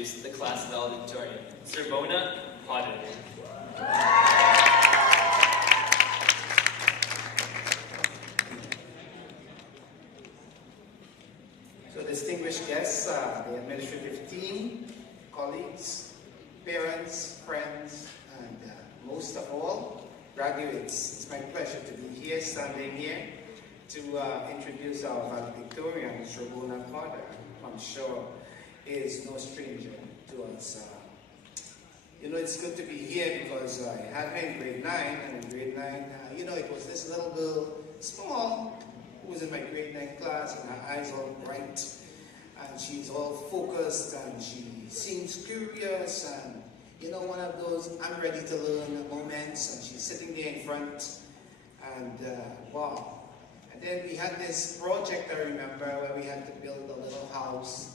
introduce the class valedictorian, Sorbona Potter. So distinguished guests, the administrative team, colleagues, parents, friends, and most of all, graduates. It's my pleasure to be here, standing here, to introduce our valedictorian, Sorbona Potter. I'm sure is no stranger to us. It's good to be here because I had her in grade 9, and in grade 9, it was this little girl, small, who was in my grade 9 class, and her eyes all bright, and she's all focused, and she seems curious, and one of those I'm ready to learn moments, and she's sitting there in front, and wow. And then we had this project, I remember, where we had to build a little house,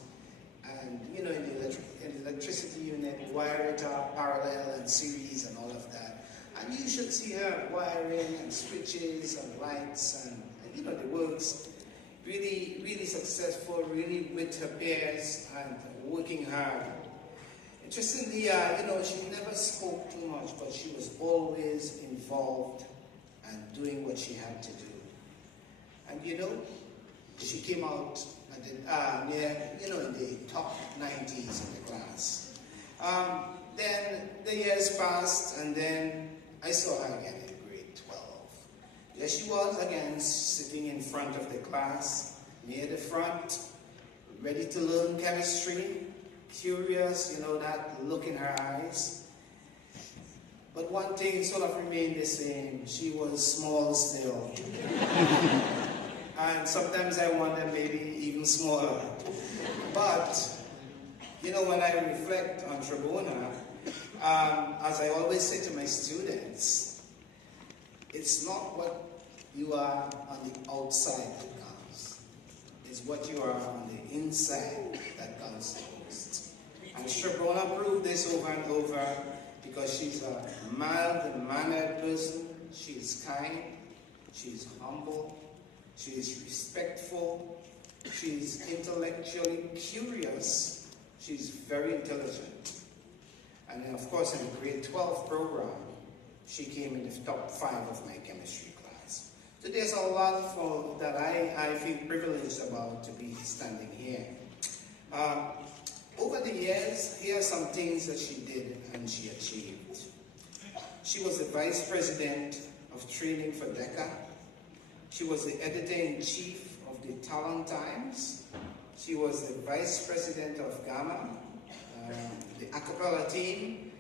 and in the electricity unit, wire it up parallel and series and all of that. And you should see her wiring and switches and lights and the works. Really, really successful, really with her peers and working hard. Interestingly, she never spoke too much, but she was always involved and doing what she had to do. And she came out in the top 90s in the class. Then the years passed, and then I saw her again in grade 12. There she was again, sitting in front of the class, near the front, ready to learn chemistry, curious, that look in her eyes. But one thing sort of remained the same. She was small still. And sometimes I wonder maybe even smaller. But, when I reflect on Sorbona, as I always say to my students, it's not what you are on the outside that counts. It's what you are on the inside that counts the most. And Sorbona proved this over and over because she's a mild-mannered person. She's kind. She's humble. She's respectful. She's intellectually curious. She's very intelligent. And then, of course, in the grade 12 program, she came in the top 5 of my chemistry class. So there's a lot that I feel privileged about to be standing here. Over the years, here are some things that she did and she achieved. She was the vice president of training for DECA. She was the editor-in-chief of the Talent Times. She was the vice president of Gamma, the a cappella team.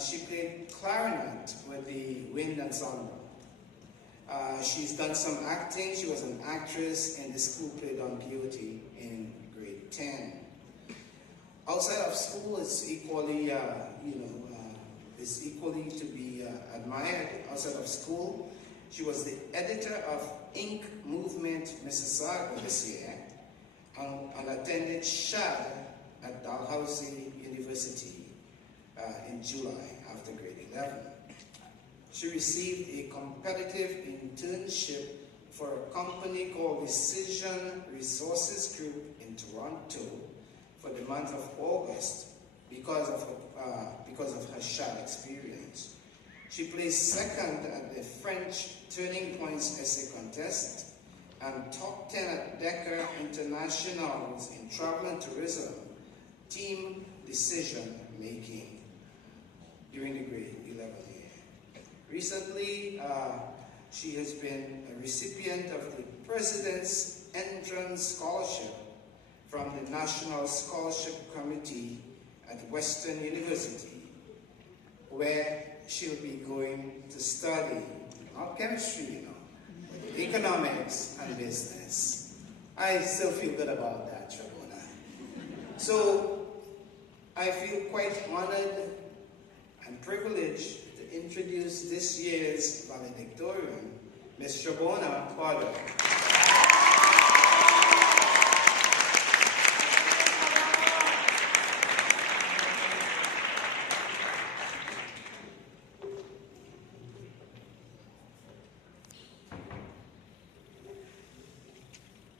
She played clarinet with the Wind Ensemble. She's done some acting. She was an actress in the school play Don Quixote in grade 10. Outside of school, it's equally, to be admired. Outside of school, she was the editor of Ink Movement Mississauga this year and attended SHAD at Dalhousie University in July after grade 11. She received a competitive internship for a company called Decision Resources Group in Toronto for the month of August because of her SHAD experience. She placed second at the French Turning Points essay contest and top 10 at DECA Internationals in Travel and Tourism team decision making during the grade 11 year. Recently, she has been a recipient of the President's Entrance Scholarship from the National Scholarship Committee at Western University, where she'll be going to study, not chemistry, but economics and business. I still feel good about that, Sorbona. So, I feel quite honored and privileged to introduce this year's valedictorian, Ms. Sorbona Potter.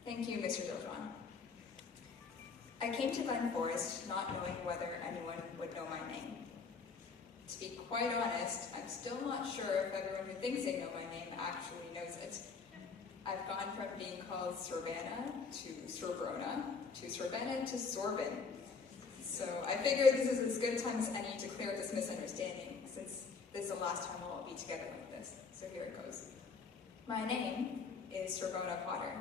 Thank you, Mr. Dojon. I came to Glen Forest not knowing what whether anyone would know my name. To be quite honest, I'm still not sure if everyone who thinks they know my name actually knows it. I've gone from being called Sorbana to Sorbrona to Sorbana to Sorbin. So I figured this is as good a time as any to clear up this misunderstanding, since this is the last time we'll all be together like this. So here it goes. My name is Sorbona Potter.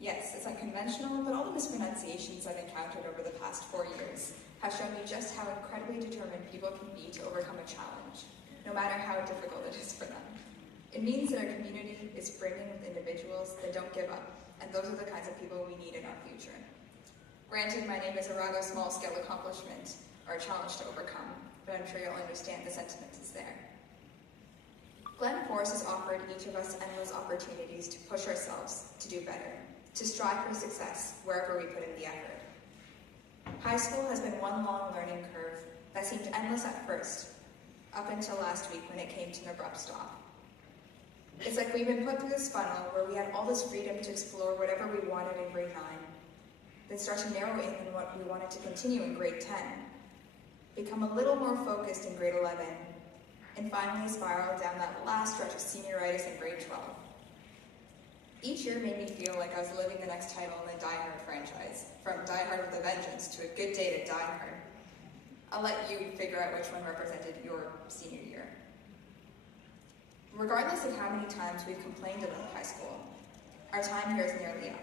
Yes, it's unconventional, but all the mispronunciations I've encountered over the past 4 years have shown me just how incredibly determined people can be to overcome a challenge, no matter how difficult it is for them. It means that our community is brimming with individuals that don't give up, and those are the kinds of people we need in our future. Granted, my name is a rather small-scale accomplishment, or a challenge to overcome, but I'm sure you'll understand the sentiment is there. Glen Forest has offered each of us endless opportunities to push ourselves to do better, to strive for success wherever we put in the effort. High school has been one long learning curve that seemed endless at first, up until last week when it came to an abrupt stop. It's like we've been put through this funnel where we had all this freedom to explore whatever we wanted in grade 9, then start to narrow in on what we wanted to continue in grade 10, become a little more focused in grade 11, and finally spiral down that last stretch of senioritis in grade 12. Each year made me feel like I was living the next title in the Die Hard franchise, from Die Hard with a Vengeance to A Good Day to Die Hard. I'll let you figure out which one represented your senior year. Regardless of how many times we've complained about high school, our time here is nearly up.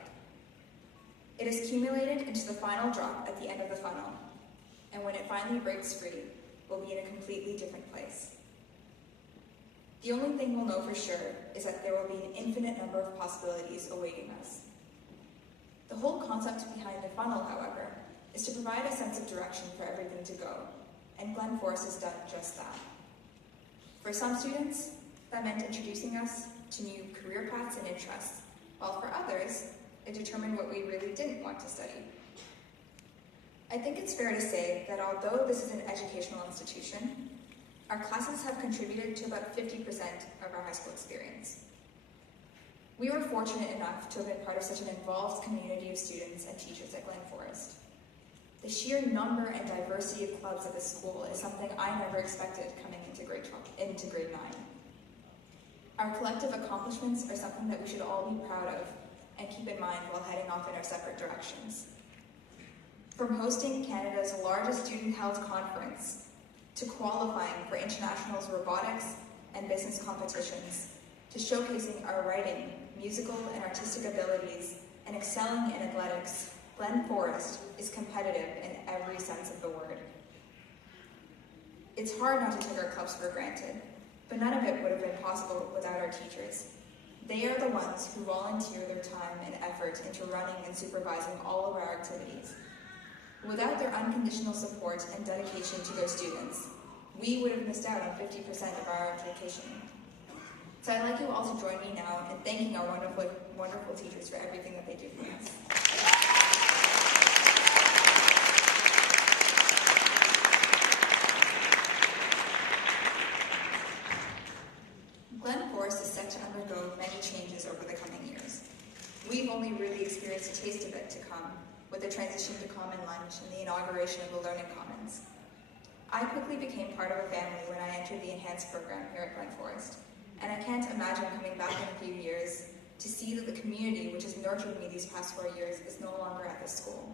It is accumulated into the final drop at the end of the funnel, and when it finally breaks free, we'll be in a completely different place. The only thing we'll know for sure is that there will be an infinite number of possibilities awaiting us. The whole concept behind the funnel, however, is to provide a sense of direction for everything to go, and Glen Forest has done just that. For some students, that meant introducing us to new career paths and interests, while for others, it determined what we really didn't want to study. I think it's fair to say that although this is an educational institution, our classes have contributed to about 50% of our high school experience. We were fortunate enough to have been part of such an involved community of students and teachers at Glen Forest. The sheer number and diversity of clubs at this school is something I never expected coming into grade 9. Our collective accomplishments are something that we should all be proud of and keep in mind while heading off in our separate directions. From hosting Canada's largest student-held conference, to qualifying for International's robotics and business competitions, to showcasing our writing, musical and artistic abilities, and excelling in athletics, Glen Forest is competitive in every sense of the word. It's hard not to take our clubs for granted, but none of it would have been possible without our teachers. They are the ones who volunteer their time and effort into running and supervising all of our activities. Without their unconditional support and dedication to their students, we would have missed out on 50% of our education. So I'd like you all to join me now in thanking our wonderful teachers for everything that they do for us. Glen Forest is set to undergo many changes over the coming years. We've only really experienced a taste of it to come, with the transition to Common Lunch and the inauguration of the Learning Commons. I quickly became part of a family when I entered the enhanced program here at Glen Forest, and I can't imagine coming back in a few years to see that the community which has nurtured me these past 4 years is no longer at this school.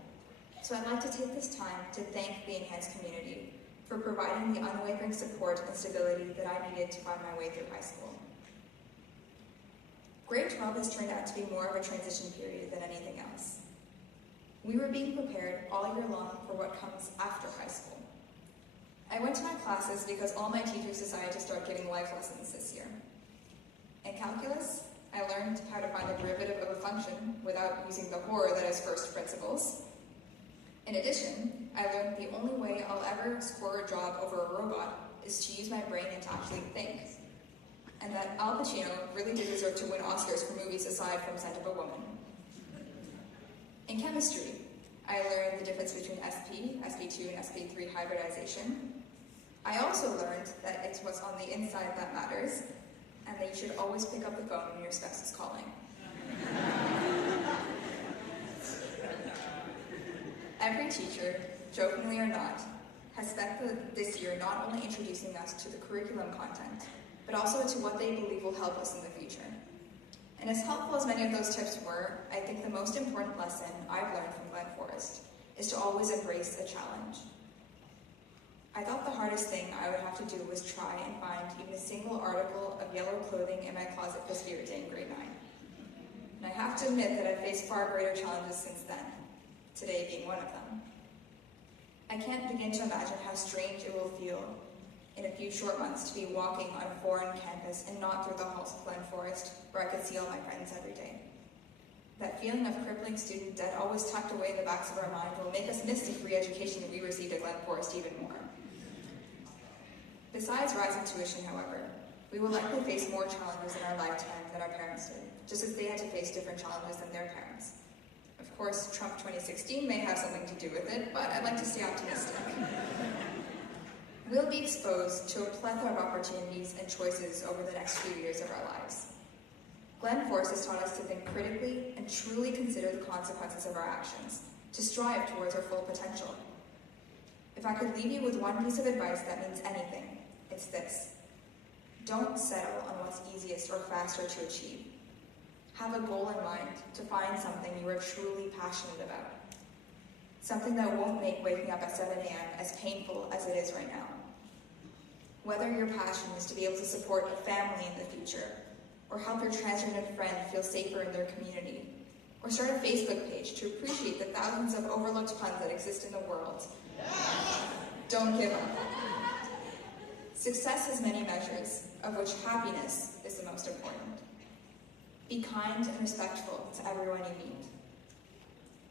So I'd like to take this time to thank the enhanced community for providing the unwavering support and stability that I needed to find my way through high school. Grade 12 has turned out to be more of a transition period than anything else. We were being prepared all year long for what comes after high school. I went to my classes because all my teachers decided to start giving life lessons this year. In calculus, I learned how to find the derivative of a function without using the horror that is first principles. In addition, I learned the only way I'll ever score a job over a robot is to use my brain and to actually think. And that Al Pacino really did deserve to win Oscars for movies aside from Scent of a Woman. In chemistry, I learned the difference between SP, SP2, and SP3 hybridization. I also learned that it's what's on the inside that matters, and that you should always pick up the phone when your spouse is calling. Every teacher jokingly or not, has spent this year not only introducing us to the curriculum content, but also to what they believe will help us in the future. And as helpful as many of those tips were, I think the most important lesson I've learned from Glen Forest is to always embrace a challenge. I thought the hardest thing I would have to do was try and find even a single article of yellow clothing in my closet for Spirit Day in grade 9. And I have to admit that I've faced far greater challenges since then, today being one of them. I can't begin to imagine how strange it will feel in a few short months to be walking on a foreign campus and not through the halls of Glen Forest, where I could see all my friends every day. That feeling of crippling student debt always tucked away in the backs of our mind will make us miss the free education that we received at Glen Forest even more. Besides rising tuition, however, we will likely face more challenges in our lifetime than our parents did, just as they had to face different challenges than their parents. Of course, Trump 2016 may have something to do with it, but I'd like to stay optimistic. We'll be exposed to a plethora of opportunities and choices over the next few years of our lives. Glen Forest has taught us to think critically and truly consider the consequences of our actions, to strive towards our full potential. If I could leave you with one piece of advice that means anything, it's this. Don't settle on what's easiest or faster to achieve. Have a goal in mind to find something you are truly passionate about. Something that won't make waking up at 7 a.m. as painful as it is right now. Whether your passion is to be able to support a family in the future, or help your transgender friend feel safer in their community, or start a Facebook page to appreciate the thousands of overlooked puns that exist in the world, don't give up. Success has many measures, of which happiness is the most important. Be kind and respectful to everyone you meet.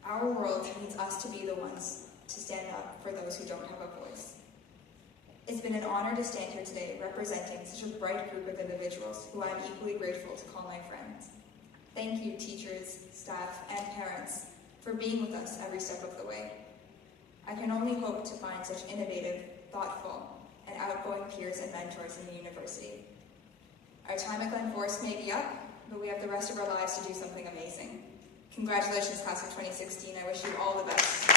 Our world needs us to be the ones to stand up for those who don't have a voice. It's been an honor to stand here today representing such a bright group of individuals who I am equally grateful to call my friends. Thank you, teachers, staff, and parents, for being with us every step of the way. I can only hope to find such innovative, thoughtful, and outgoing peers and mentors in the university. Our time at Glen Forest may be up, but we have the rest of our lives to do something amazing. Congratulations, class of 2016. I wish you all the best.